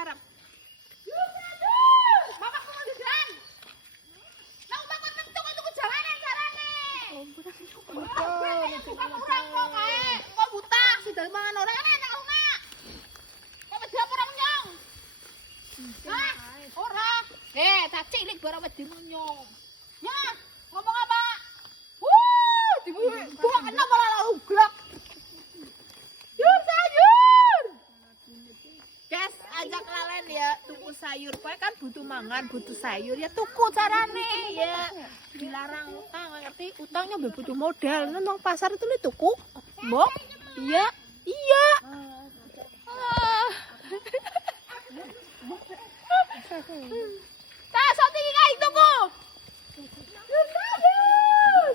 bareng. Mama mau jajan. Lah umpama nentuk itu ke jalanan carane. Bukan kurang kok kae. Kok buta sudah mangan ora enak omah. Kok wedi orang nyong. Hah? Ora. Tak cilik barang wedi nyong. Ya, ngomong apa? Buang kena malah uglak. Yur sayur. Guys, ajak lalen ya tuku sayur. Kowe kan butuh mangan, butuh sayur ya tuku carane ya. Dilarang utang, ngerti? Utangnya butuh modal. Nang pasar itu nih tuku. Mbok? Iya. Iya. Tak sok tinggi kae tuku. Yur sayur.